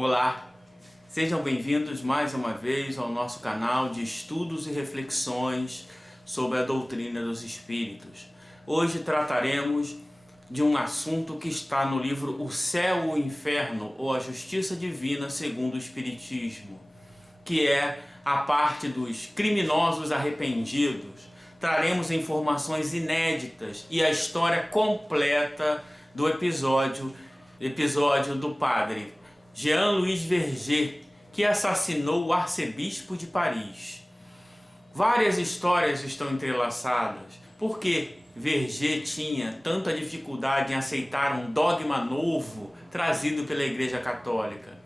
Olá, sejam bem-vindos mais uma vez ao nosso canal de estudos e reflexões sobre a doutrina dos Espíritos. Hoje trataremos de um assunto que está no livro O Céu ou o Inferno, ou a Justiça Divina segundo o Espiritismo, que é a parte dos criminosos arrependidos. Traremos informações inéditas e a história completa do episódio do padre Jean-Louis Verger, que assassinou o arcebispo de Paris. Várias histórias estão entrelaçadas. Por que Verger tinha tanta dificuldade em aceitar um dogma novo trazido pela Igreja Católica?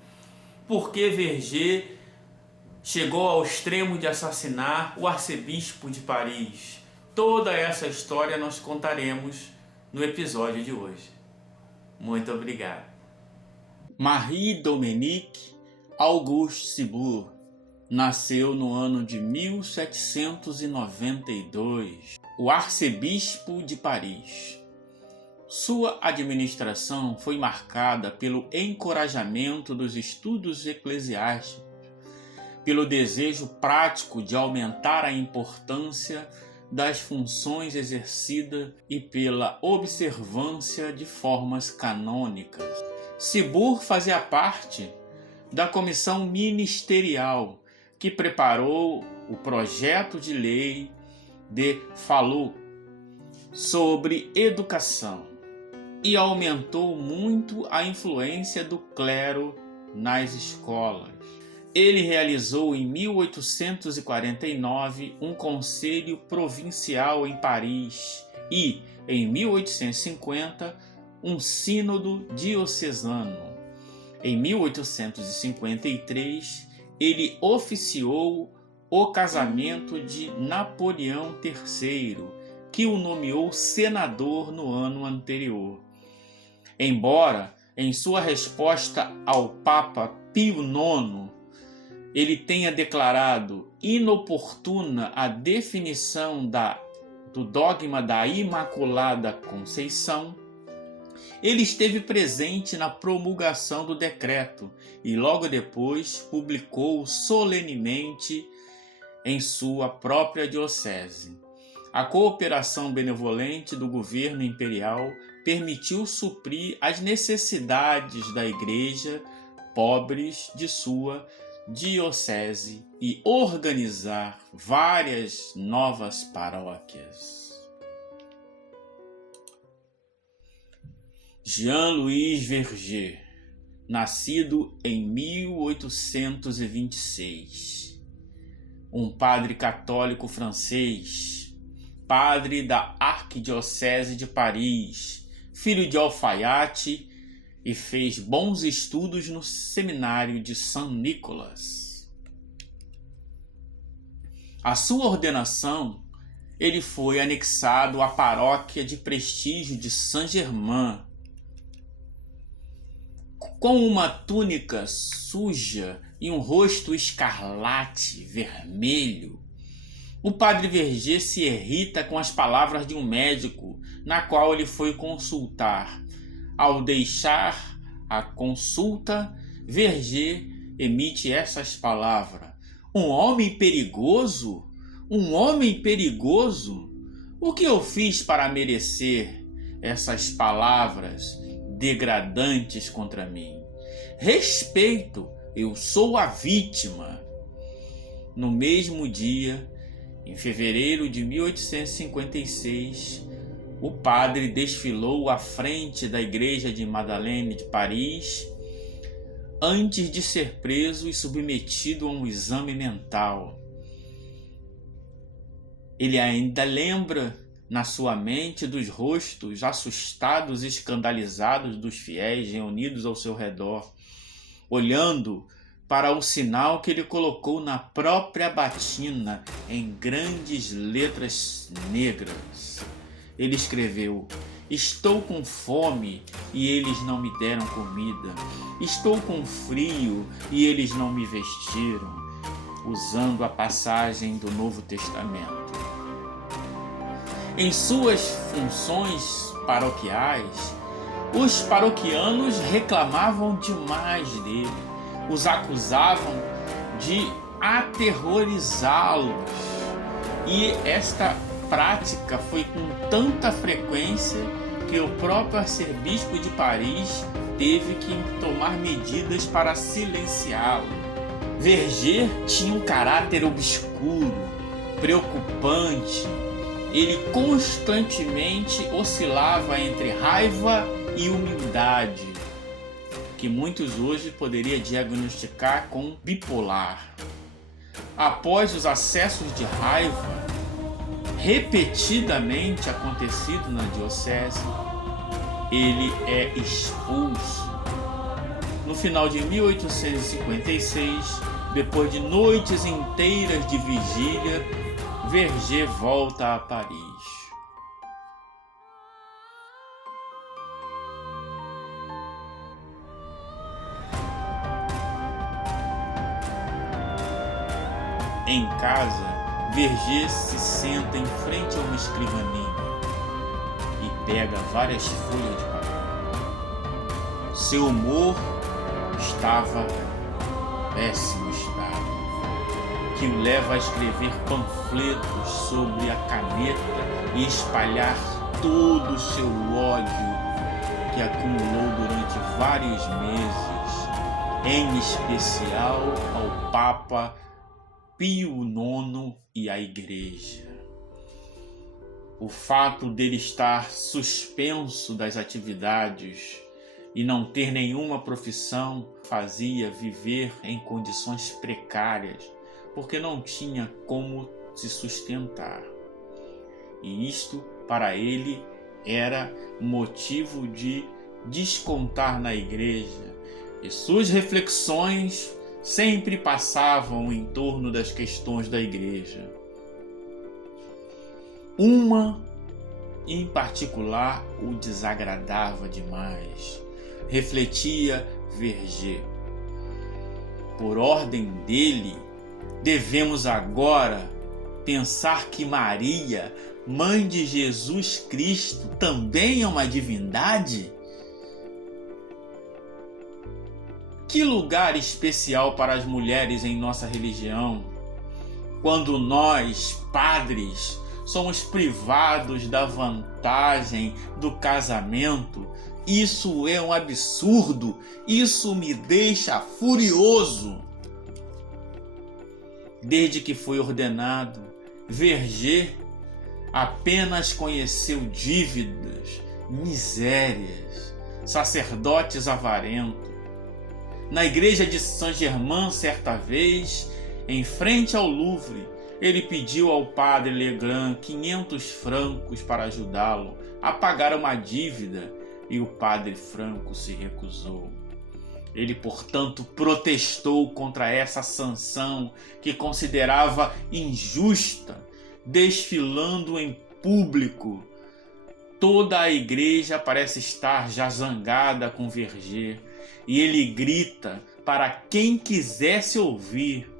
Por que Verger chegou ao extremo de assassinar o arcebispo de Paris? Toda essa história nós contaremos no episódio de hoje. Muito obrigado. Marie-Dominique Auguste Sibour nasceu no ano de 1792, o arcebispo de Paris. Sua administração foi marcada pelo encorajamento dos estudos eclesiásticos, pelo desejo prático de aumentar a importância das funções exercidas e pela observância de formas canônicas. Sibour fazia parte da comissão ministerial que preparou o projeto de lei de Fallot sobre educação e aumentou muito a influência do clero nas escolas. Ele realizou em 1849 um conselho provincial em Paris e, em 1850, um sínodo diocesano. Em 1853, ele oficiou o casamento de Napoleão III, que o nomeou senador no ano anterior. Embora, em sua resposta ao Papa Pio IX, ele tenha declarado inoportuna a definição do dogma da Imaculada Conceição, ele esteve presente na promulgação do decreto e logo depois publicou solenemente em sua própria diocese. A cooperação benevolente do governo imperial permitiu suprir as necessidades da igreja pobres de sua diocese e organizar várias novas paróquias. Jean-Louis Verger, nascido em 1826, um padre católico francês, padre da Arquidiocese de Paris, filho de alfaiate, e fez bons estudos no seminário de Saint-Nicolas. À sua ordenação, ele foi anexado à paróquia de prestígio de Saint-Germain. Com uma túnica suja e um rosto escarlate, vermelho, o padre Verger se irrita com as palavras de um médico na qual ele foi consultar. Ao deixar a consulta, Verger emite essas palavras: "Um homem perigoso? Um homem perigoso? O que eu fiz para merecer essas palavras degradantes contra mim? Respeito, eu sou a vítima." No mesmo dia, em fevereiro de 1856, o padre desfilou à frente da igreja de Madeleine de Paris antes de ser preso e submetido a um exame mental. Ele ainda lembra na sua mente dos rostos assustados e escandalizados dos fiéis reunidos ao seu redor, olhando para o sinal que ele colocou na própria batina em grandes letras negras. Ele escreveu: "Estou com fome e eles não me deram comida. Estou com frio e eles não me vestiram", usando a passagem do Novo Testamento. Em suas funções paroquiais, os paroquianos reclamavam demais dele os acusavam de aterrorizá-los. E esta prática foi com tanta frequência que o próprio arcebispo de Paris teve que tomar medidas para silenciá-lo. Verger tinha um caráter obscuro, preocupante. Ele constantemente oscilava entre raiva e humildade, que muitos hoje poderiam diagnosticar com bipolar. Após os acessos de raiva repetidamente acontecido na diocese, ele é expulso. No final de 1856, depois de noites inteiras de vigília, Verger volta a Paris. Em casa, Verger se senta em frente a uma escrivaninha e pega várias folhas de papel. Seu humor estava em péssimo estado, que o leva a escrever panfletos sobre a caneta e espalhar todo o seu ódio que acumulou durante vários meses, em especial ao Papa Pio IX e à Igreja. O fato dele estar suspenso das atividades e não ter nenhuma profissão fazia viver em condições precárias, porque não tinha como se sustentar. E isto, para ele, era motivo de descontar na Igreja, e suas reflexões sempre passavam em torno das questões da Igreja. Uma, em particular, o desagradava demais. Refletia Verger. Por ordem dele, devemos agora pensar que Maria, mãe de Jesus Cristo, também é uma divindade? Que lugar especial para as mulheres em nossa religião, quando nós, padres, somos privados da vantagem do casamento. Isso é um absurdo, isso me deixa furioso. Desde que foi ordenado, Verger apenas conheceu dívidas, misérias, sacerdotes avarentos. Na igreja de Saint-Germain, certa vez, em frente ao Louvre, ele pediu ao padre Legrand 500 francos para ajudá-lo a pagar uma dívida e o padre Franco se recusou. Ele, portanto, protestou contra essa sanção que considerava injusta, desfilando em público. Toda a igreja parece estar já zangada com Verger e ele grita para quem quisesse ouvir: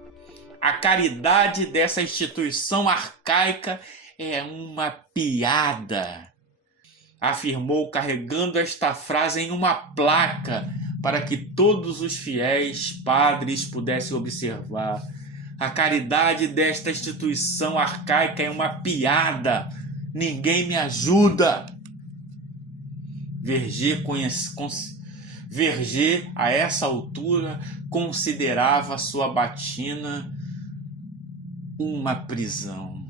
a caridade dessa instituição arcaica é uma piada. Afirmou, carregando esta frase em uma placa para que todos os fiéis padres pudessem observar. A caridade desta instituição arcaica é uma piada. Ninguém me ajuda. Verger, a essa altura, considerava sua batina uma prisão.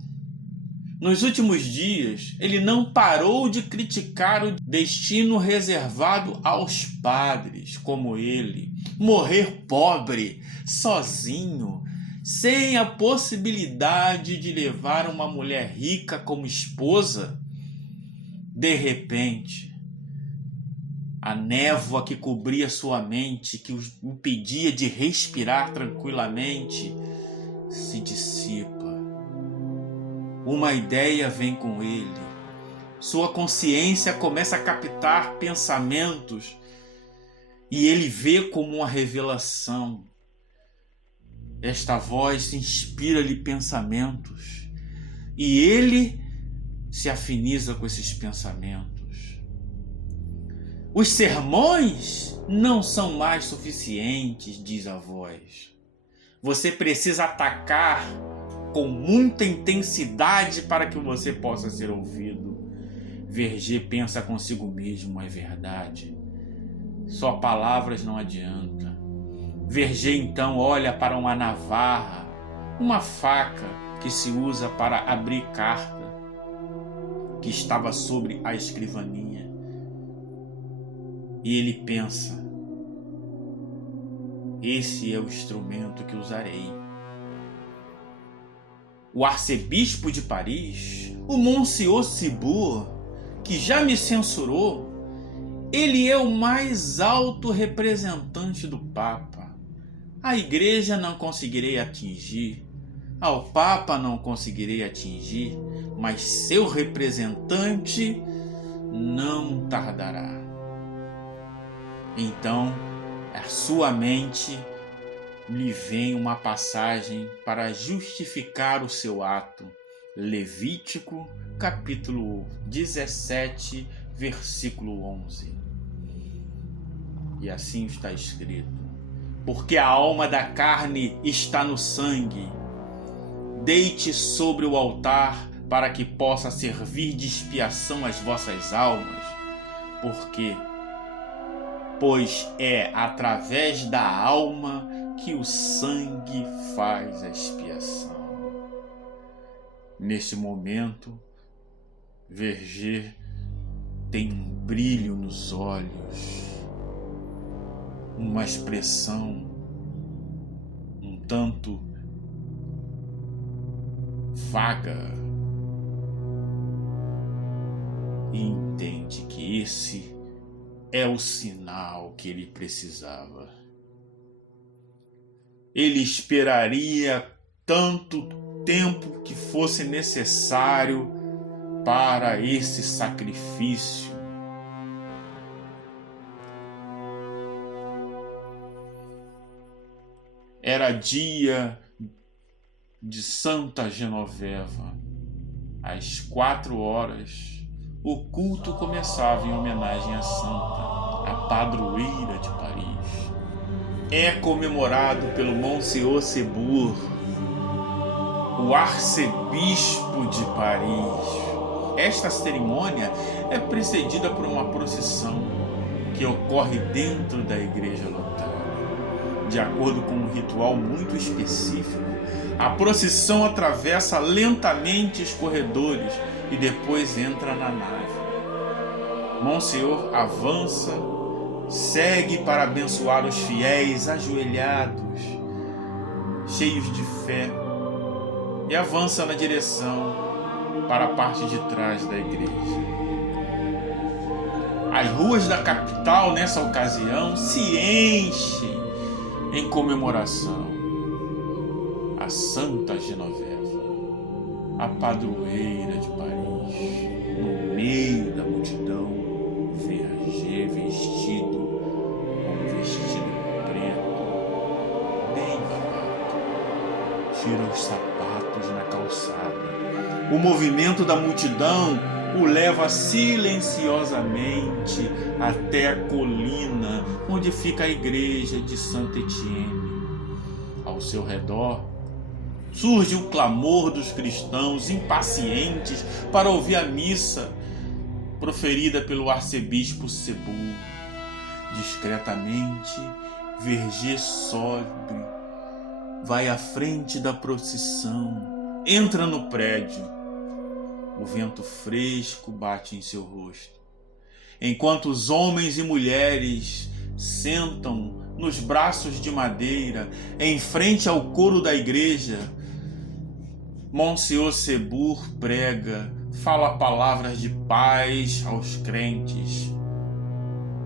Nos últimos dias, ele não parou de criticar o destino reservado aos padres como ele. Morrer pobre, sozinho, sem a possibilidade de levar uma mulher rica como esposa. De repente, a névoa que cobria sua mente, que o impedia de respirar tranquilamente, se dissipa. Uma ideia vem com ele. Sua consciência começa a captar pensamentos e ele vê como uma revelação. Esta voz inspira-lhe pensamentos e ele se afiniza com esses pensamentos. Os sermões não são mais suficientes, diz a voz. Você precisa atacar com muita intensidade para que você possa ser ouvido. Verger pensa consigo mesmo, é verdade. Só palavras não adianta. Verger então olha para uma navarra, uma faca que se usa para abrir carta, que estava sobre a escrivaninha. E ele pensa: esse é o instrumento que usarei. O arcebispo de Paris, o Monsieur Ciboure, que já me censurou, ele é o mais alto representante do Papa. A Igreja não conseguirei atingir, ao Papa não conseguirei atingir, mas seu representante não tardará. Então, a sua mente lhe vem uma passagem para justificar o seu ato. Levítico, capítulo 17, versículo 11. E assim está escrito: porque a alma da carne está no sangue. Deite sobre o altar para que possa servir de expiação às vossas almas. Pois é através da alma que o sangue faz a expiação. Neste momento, Verger tem um brilho nos olhos, uma expressão um tanto vaga, e entende que esse é o sinal que ele precisava. Ele esperaria tanto tempo que fosse necessário para esse sacrifício. Era dia de Santa Genoveva. Às 4 horas, o culto começava em homenagem à santa, a padroeira de Paris. É comemorado pelo Monsieur Ciboure, o arcebispo de Paris. Esta cerimônia é precedida por uma procissão que ocorre dentro da igreja lotada. De acordo com um ritual muito específico, a procissão atravessa lentamente os corredores e depois entra na nave. Monsenhor avança, segue para abençoar os fiéis ajoelhados, cheios de fé, e avança na direção para a parte de trás da igreja. As ruas da capital, nessa ocasião, se enchem em comemoração a Santa Genoveva, a padroeira de Paris. No meio da multidão, Verger vestido com um vestido preto, bem babado, tira os sapatos na calçada. O movimento da multidão o leva silenciosamente até a colina onde fica a igreja de Saint-Étienne. Ao seu redor surge o clamor dos cristãos impacientes para ouvir a missa proferida pelo arcebispo Ciboure. Discretamente, Verger sobe, vai à frente da procissão, entra no prédio. O vento fresco bate em seu rosto, enquanto os homens e mulheres sentam nos braços de madeira em frente ao coro da igreja. Monsieur Ciboure prega, fala palavras de paz aos crentes.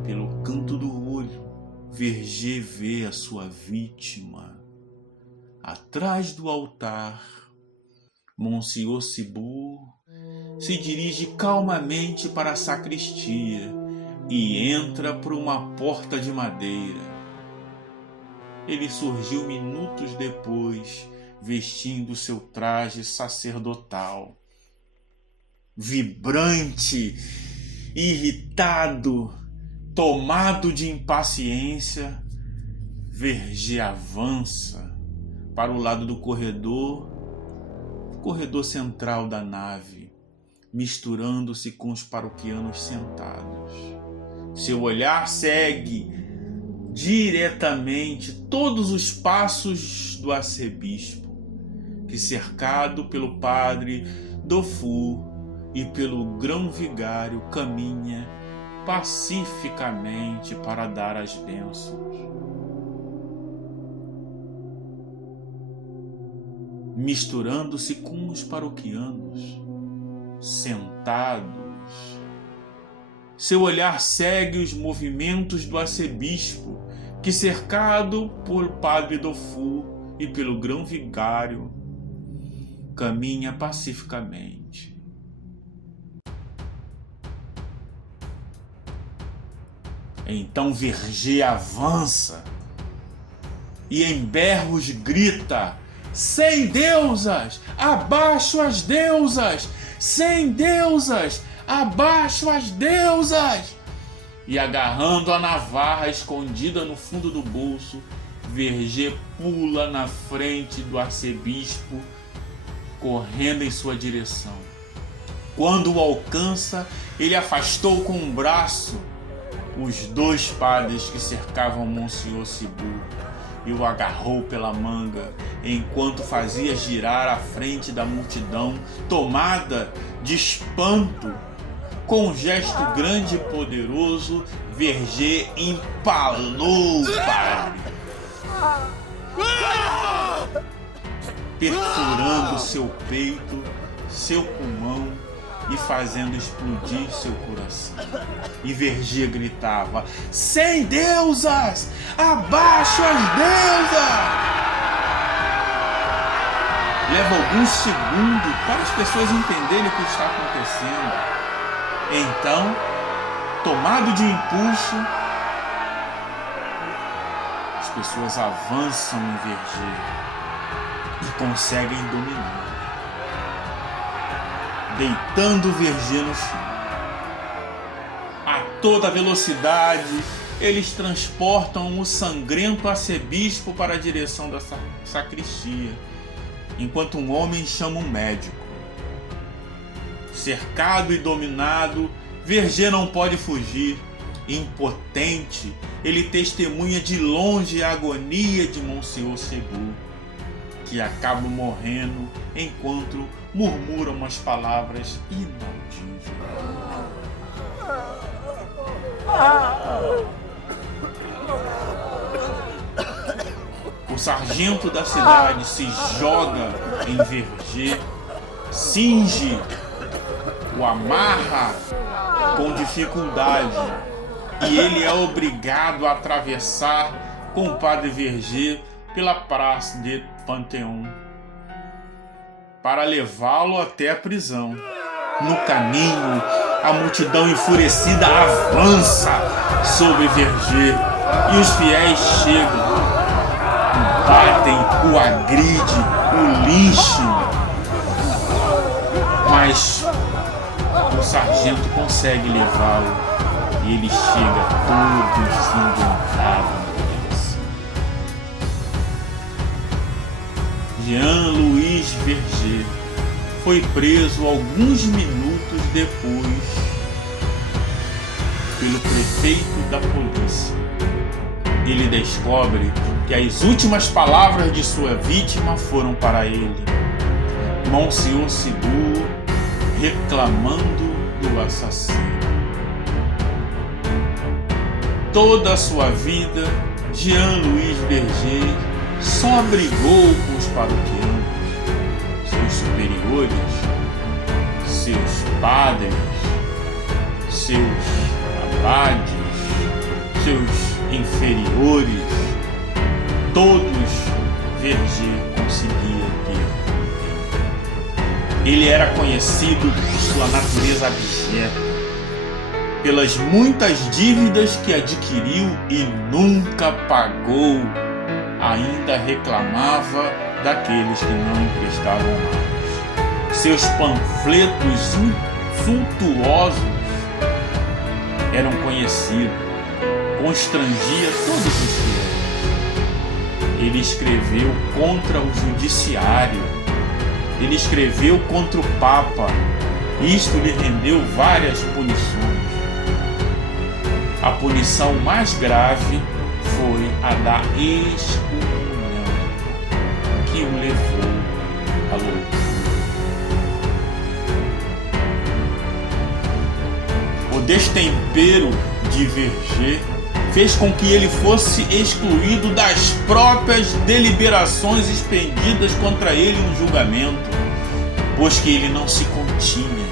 Pelo canto do olho, Verger vê a sua vítima. Atrás do altar, Monsieur Ciboure se dirige calmamente para a sacristia e entra por uma porta de madeira. Ele surgiu minutos depois, vestindo seu traje sacerdotal. Vibrante, irritado, Tomado de impaciência, Vergê avança para o lado do corredor central da nave, misturando-se com os paroquianos sentados. Seu olhar segue diretamente todos os passos do arcebispo, que, cercado pelo padre Dofu e pelo grão-vigário, caminha pacificamente para dar as bênçãos. Misturando-se com os paroquianos sentados, seu olhar segue os movimentos do arcebispo, que, cercado por padre Dofu e pelo grão-vigário, caminha pacificamente. Então Vergê avança e em berros grita: sem deusas, abaixo as deusas! Sem deusas, abaixo as deusas! E agarrando a navarra escondida no fundo do bolso, Vergê pula na frente do arcebispo, correndo em sua direção. Quando o alcança, ele afastou com um braço os dois padres que cercavam Monsenhor Cibu e o agarrou pela manga, enquanto fazia girar à frente da multidão, tomada de espanto. Com um gesto grande e poderoso, Vergê empalou o padre, perfurando seu peito, seu pulmão e fazendo explodir seu coração. E Vergê gritava: sem deusas, abaixo as deusas! Leva alguns segundos para as pessoas entenderem o que está acontecendo. Então, tomado de impulso, as pessoas avançam em Vergê e conseguem dominar, deitando Vergê no chão. A toda velocidade, eles transportam o sangrento arcebispo para a direção da sacristia, enquanto um homem chama um médico. Cercado e dominado, Vergê não pode fugir. Impotente, ele testemunha de longe a agonia de Monsenhor Cibu, que acaba morrendo enquanto murmura umas palavras inaudíveis. O sargento da cidade se joga em Vergê, cinge, o amarra com dificuldade e ele é obrigado a atravessar com o padre Vergê pela Praça de Panteão para levá-lo até a prisão. No caminho, a multidão enfurecida avança sobre Vergê e os fiéis chegam, o batem, o agridem, o lincham, mas o sargento consegue levá-lo e ele chega todo ensanguentado. Jean-Louis Vergê foi preso alguns minutos depois pelo prefeito da polícia. Ele descobre que as últimas palavras de sua vítima foram para ele: Monsenhor Cibu reclamando do assassino. Toda a sua vida, Jean-Louis Vergê só brigou com os paroquianos, seus superiores, seus padres, seus abades, seus inferiores. Todos Vergê conseguia ter. Ele era conhecido por sua natureza abjeta, pelas muitas dívidas que adquiriu e nunca pagou. Ainda reclamava daqueles que não emprestavam mais. Seus panfletos suntuosos eram conhecidos constrangia todos os fiéis. Ele escreveu contra o judiciário, ele escreveu contra o Papa. Isto lhe rendeu várias punições. A punição mais grave foi a da excomunhão, que o levou à loucura. O destempero de Verger fez com que ele fosse excluído das próprias deliberações expendidas contra ele no julgamento, pois que ele não se continha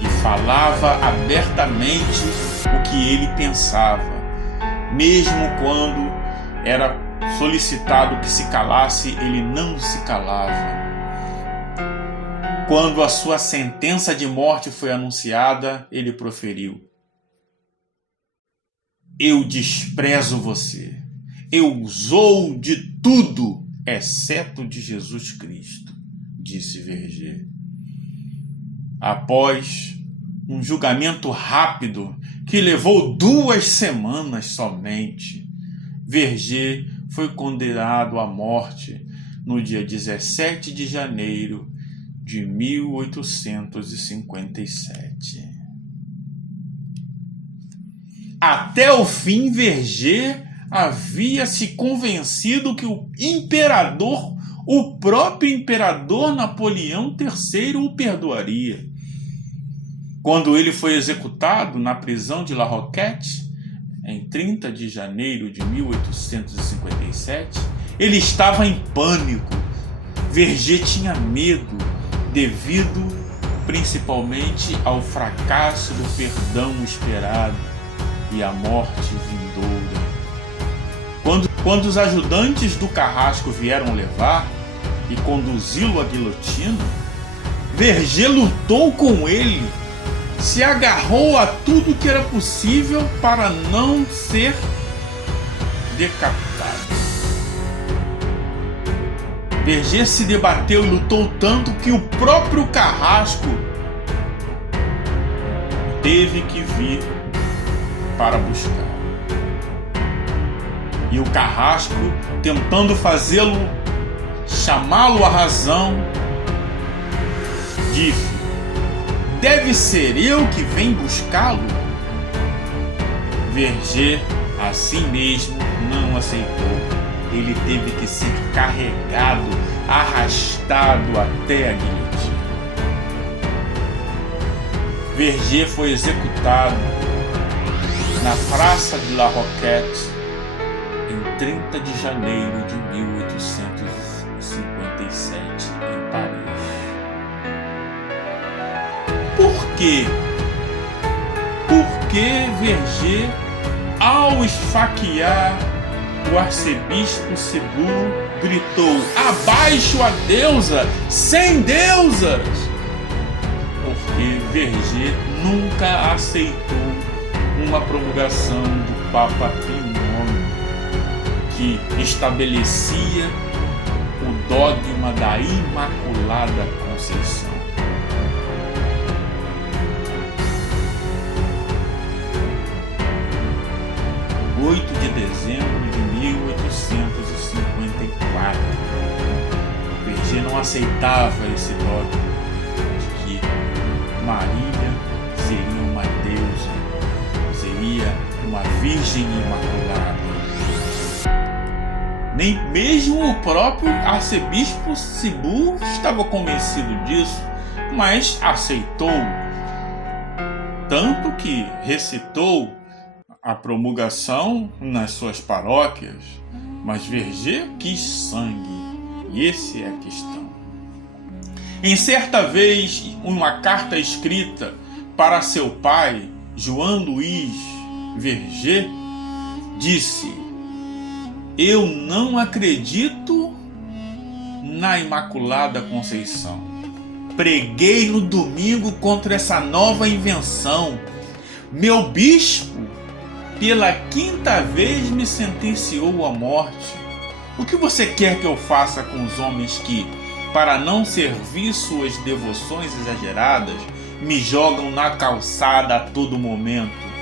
e falava abertamente o que ele pensava, mesmo quando era solicitado que se calasse, ele não se calava. Quando a sua sentença de morte foi anunciada, ele proferiu: eu desprezo você, eu zoo de tudo, exceto de Jesus Cristo, disse Verger. Após um julgamento rápido que levou 2 semanas somente, Verger foi condenado à morte no dia 17 de janeiro de 1857. Até o fim, Verger havia se convencido que o próprio imperador Napoleão III o perdoaria. Quando ele foi executado na prisão de La Roquette, em 30 de janeiro de 1857, ele estava em pânico. Verger tinha medo, devido principalmente ao fracasso do perdão esperado e à morte vindoura. Quando os ajudantes do Carrasco vieram levar e conduzi-lo à guilhotina, Verger lutou com ele, se agarrou a tudo que era possível para não ser decapitado. Verger se debateu e lutou tanto que o próprio Carrasco teve que vir para buscar. E o Carrasco, tentando chamá-lo à razão, disse: deve ser eu que venho buscá-lo? Verger, assim mesmo, não aceitou. Ele teve que ser carregado, arrastado até a guilhotina. Verger foi executado na Praça de La Roquette em 30 de janeiro de 1857, em Paris. Por quê? Porque Verger, ao esfaquear o arcebispo Sebur, gritou: abaixo a deusa, sem deusas! Porque Verger nunca aceitou uma promulgação do Papa Pio IX, que estabelecia o dogma da Imaculada Conceição. 8 de dezembro de 1854. Verger não aceitava esse dogma de que Maria seria uma deusa, seria uma virgem imaculada. Nem mesmo o próprio arcebispo Sebur estava convencido disso, mas aceitou, tanto que recitou a promulgação nas suas paróquias. Mas Verger quis sangue, e essa é a questão. Em certa vez, uma carta escrita para seu pai, João Luís Verger, disse: eu não acredito na Imaculada Conceição. Preguei no domingo contra essa nova invenção. Meu bispo, pela 5ª vez, me sentenciou à morte. O que você quer que eu faça com os homens que, para não servir suas devoções exageradas, me jogam na calçada a todo momento?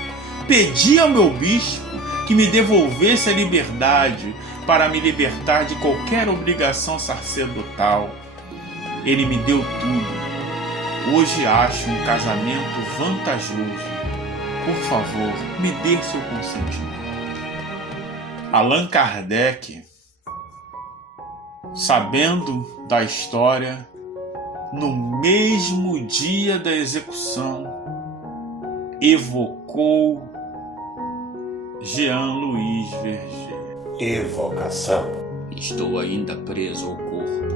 Pedi ao meu bispo que me devolvesse a liberdade para me libertar de qualquer obrigação sacerdotal. Ele me deu tudo. Hoje acho um casamento vantajoso. Por favor, me dê seu consentimento. Allan Kardec, sabendo da história, no mesmo dia da execução, evocou Jean-Louis Verger. Evocação. Estou ainda preso ao corpo.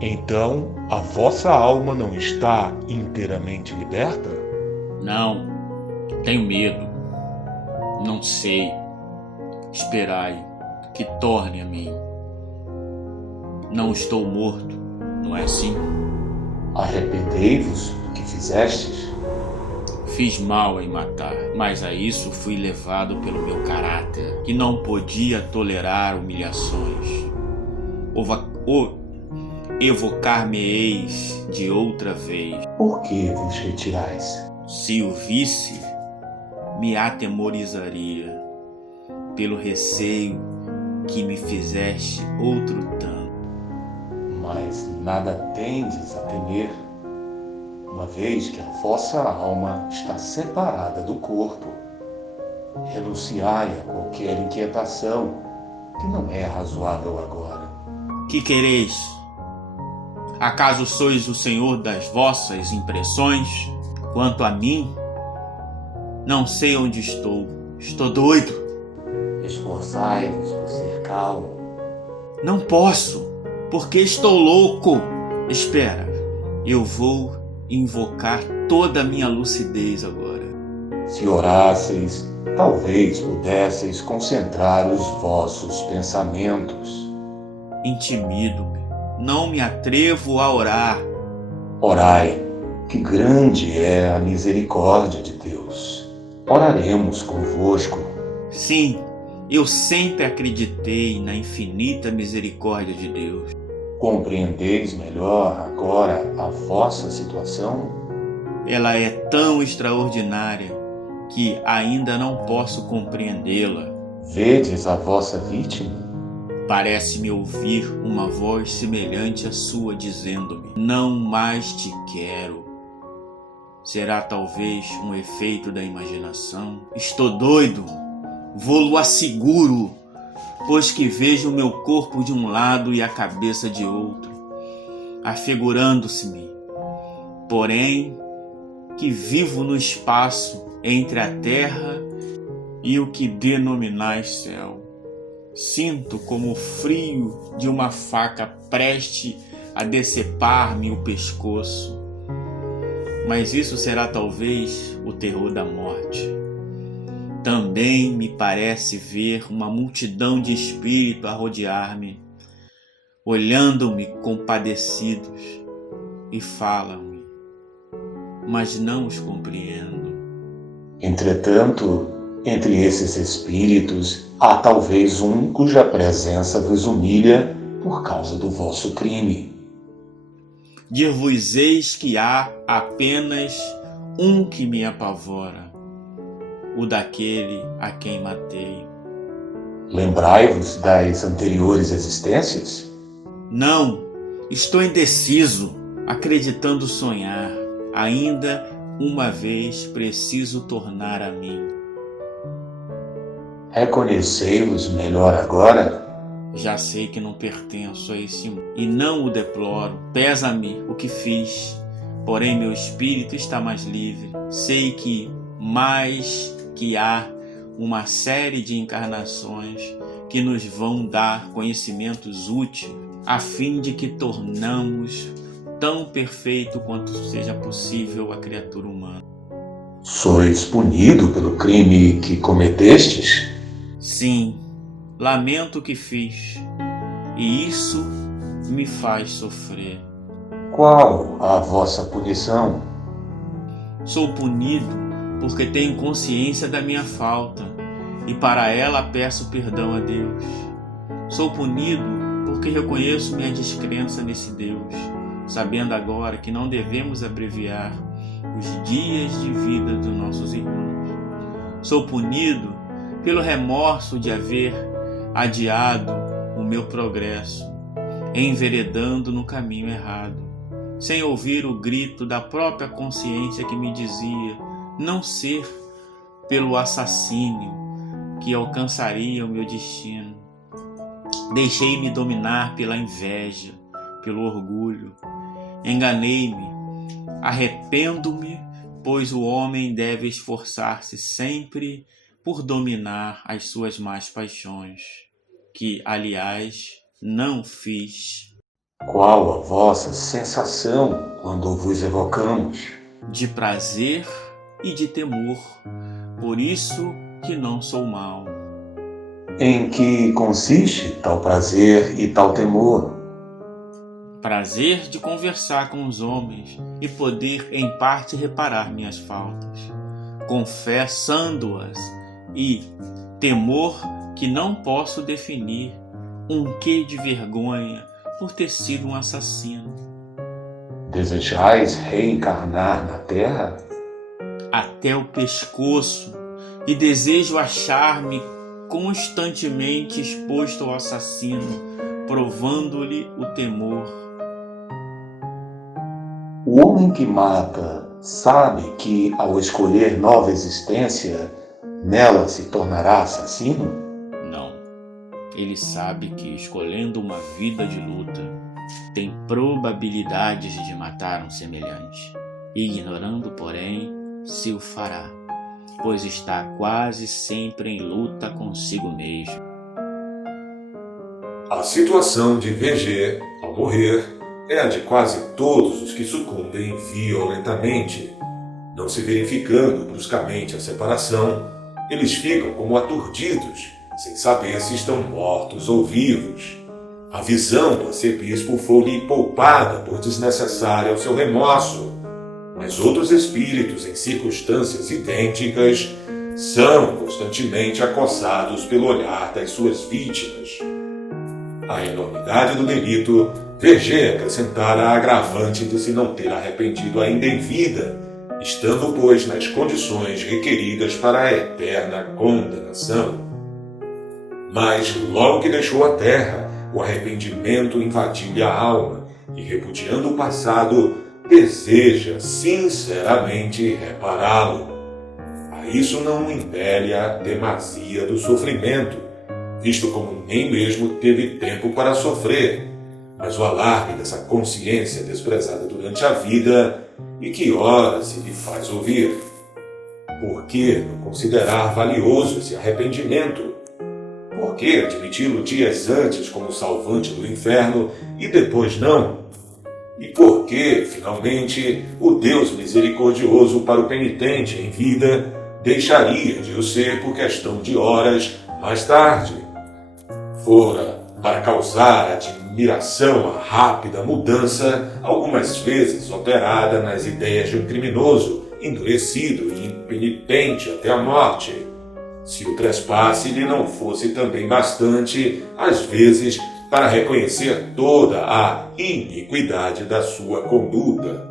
Então, a vossa alma não está inteiramente liberta? Não, tenho medo. Não sei. Esperai que torne a mim. Não estou morto, não é assim? Arrependei-vos do que fizestes? Fiz mal em matar, mas a isso fui levado pelo meu caráter, que não podia tolerar humilhações. Evocar-me-eis de outra vez. Por que vos retirais? Se o visse, me atemorizaria, pelo receio que me fizeste outro tanto. Mas nada tendes a temer, uma vez que a vossa alma está separada do corpo. Renunciai a qualquer inquietação, que não é razoável agora. Que quereis? Acaso sois o senhor das vossas impressões? Quanto a mim, não sei onde estou. Estou doido. Esforçai-vos por ser calmo. Não posso, porque estou louco. Espera, eu vou invocar toda a minha lucidez agora. Se orasseis, talvez pudesseis concentrar os vossos pensamentos. Intimido-me, não me atrevo a orar. Orai, que grande é a misericórdia de Deus. Oraremos convosco. Sim, eu sempre acreditei na infinita misericórdia de Deus. Compreendeis melhor agora a vossa situação? Ela é tão extraordinária que ainda não posso compreendê-la. Vedes a vossa vítima? Parece-me ouvir uma voz semelhante à sua dizendo-me: não mais te quero. Será talvez um efeito da imaginação? Estou doido, vou-lo asseguro, pois que vejo o meu corpo de um lado e a cabeça de outro, afigurando-se-me, porém, que vivo no espaço entre a terra e o que denominais céu. Sinto como o frio de uma faca preste a decepar-me o pescoço. Mas isso será talvez o terror da morte. Também me parece ver uma multidão de espíritos a rodear-me, olhando-me compadecidos, e falam-me, mas não os compreendo. Entretanto, entre esses espíritos, há talvez um cuja presença vos humilha por causa do vosso crime. Dir-vos-eis que há apenas um que me apavora, o daquele a quem matei. Lembrai-vos das anteriores existências? Não, estou indeciso, acreditando sonhar. Ainda uma vez preciso tornar a mim. Reconhecei-vos melhor agora? Já sei que não pertenço a esse mundo e não o deploro. Pesa-me o que fiz, porém meu espírito está mais livre. Sei que há uma série de encarnações que nos vão dar conhecimentos úteis, a fim de que tornamos tão perfeito quanto seja possível a criatura humana. Sois punido pelo crime que cometestes? Sim, lamento o que fiz, e isso me faz sofrer. Qual a vossa punição? Sou punido porque tenho consciência da minha falta, e para ela peço perdão a Deus. Sou punido porque reconheço minha descrença nesse Deus, sabendo agora que não devemos abreviar os dias de vida dos nossos irmãos. Sou punido pelo remorso de haver adiado o meu progresso, enveredando no caminho errado, sem ouvir o grito da própria consciência que me dizia não ser pelo assassínio que alcançaria o meu destino. Deixei-me dominar pela inveja, pelo orgulho. Enganei-me, arrependo-me, pois o homem deve esforçar-se sempre por dominar as suas más paixões, que, aliás, não fiz. Qual a vossa sensação quando vos evocamos? De prazer e de temor, por isso que não sou mau. Em que consiste tal prazer e tal temor? Prazer de conversar com os homens e poder em parte reparar minhas faltas, confessando-as, e temor que não posso definir, um quê de vergonha por ter sido um assassino. Desejais reencarnar na Terra? Até o pescoço, e desejo achar-me constantemente exposto ao assassino, provando-lhe o temor. O homem que mata sabe que, ao escolher nova existência, nela se tornará assassino? Não. Ele sabe que, escolhendo uma vida de luta, tem probabilidades de matar um semelhante, ignorando, porém, se o fará, pois está quase sempre em luta consigo mesmo. A situação de VG, ao morrer, é a de quase todos os que sucumbem violentamente. Não se verificando bruscamente a separação, eles ficam como aturdidos, sem saber se estão mortos ou vivos. A visão do arcebispo foi-lhe poupada por desnecessária ao seu remorso, mas outros espíritos em circunstâncias idênticas são constantemente acossados pelo olhar das suas vítimas. A enormidade do delito VG acrescentara a agravante de se não ter arrependido ainda em vida, estando, pois, nas condições requeridas para a eterna condenação. Mas, logo que deixou a terra, o arrependimento invadiu-lhe a alma, e, repudiando o passado, deseja sinceramente repará-lo. A isso não o impele a demasia do sofrimento, visto como nem mesmo teve tempo para sofrer, mas o alarme dessa consciência desprezada durante a vida e que ora se lhe faz ouvir. Por que não considerar valioso esse arrependimento? Por que admiti-lo dias antes como salvante do inferno e depois não? E por que, finalmente, o Deus misericordioso para o penitente em vida deixaria de o ser por questão de horas mais tarde? Fora para causar admiração a rápida mudança, algumas vezes operada nas ideias de um criminoso, endurecido e impenitente até a morte. Se o trespasse lhe não fosse também bastante, às vezes, para reconhecer toda a iniquidade da sua conduta.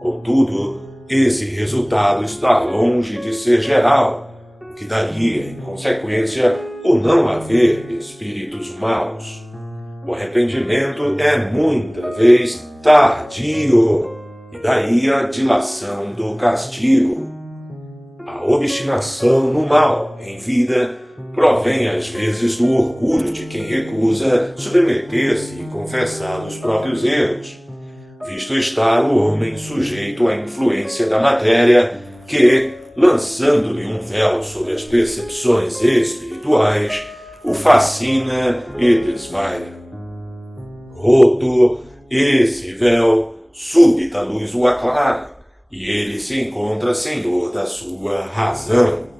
Contudo, esse resultado está longe de ser geral, o que daria, em consequência, o não haver espíritos maus. O arrependimento é muita vez tardio, e daí a dilação do castigo. A obstinação no mal em vida provém às vezes do orgulho de quem recusa submeter-se e confessar os próprios erros, visto estar o homem sujeito à influência da matéria que, lançando-lhe um véu sobre as percepções espirituais, o fascina e desmaia. Roto esse véu, súbita luz o aclara, e ele se encontra senhor da sua razão.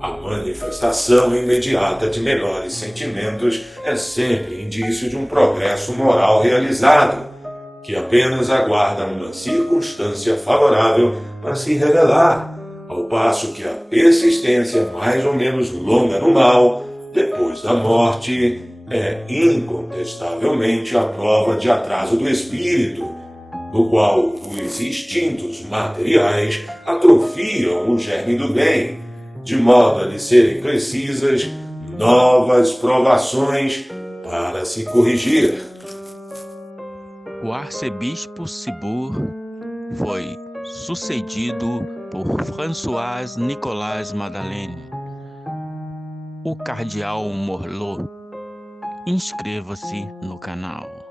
A manifestação imediata de melhores sentimentos é sempre indício de um progresso moral realizado, que apenas aguarda uma circunstância favorável para se revelar, ao passo que a persistência mais ou menos longa no mal, depois da morte, é incontestavelmente a prova de atraso do espírito, no qual os instintos materiais atrofiam o germe do bem, de modo a lhe serem precisas novas provações para se corrigir. O arcebispo Ciboure foi sucedido por François Nicolas Madeleine. O cardeal Morlot. Inscreva-se no canal.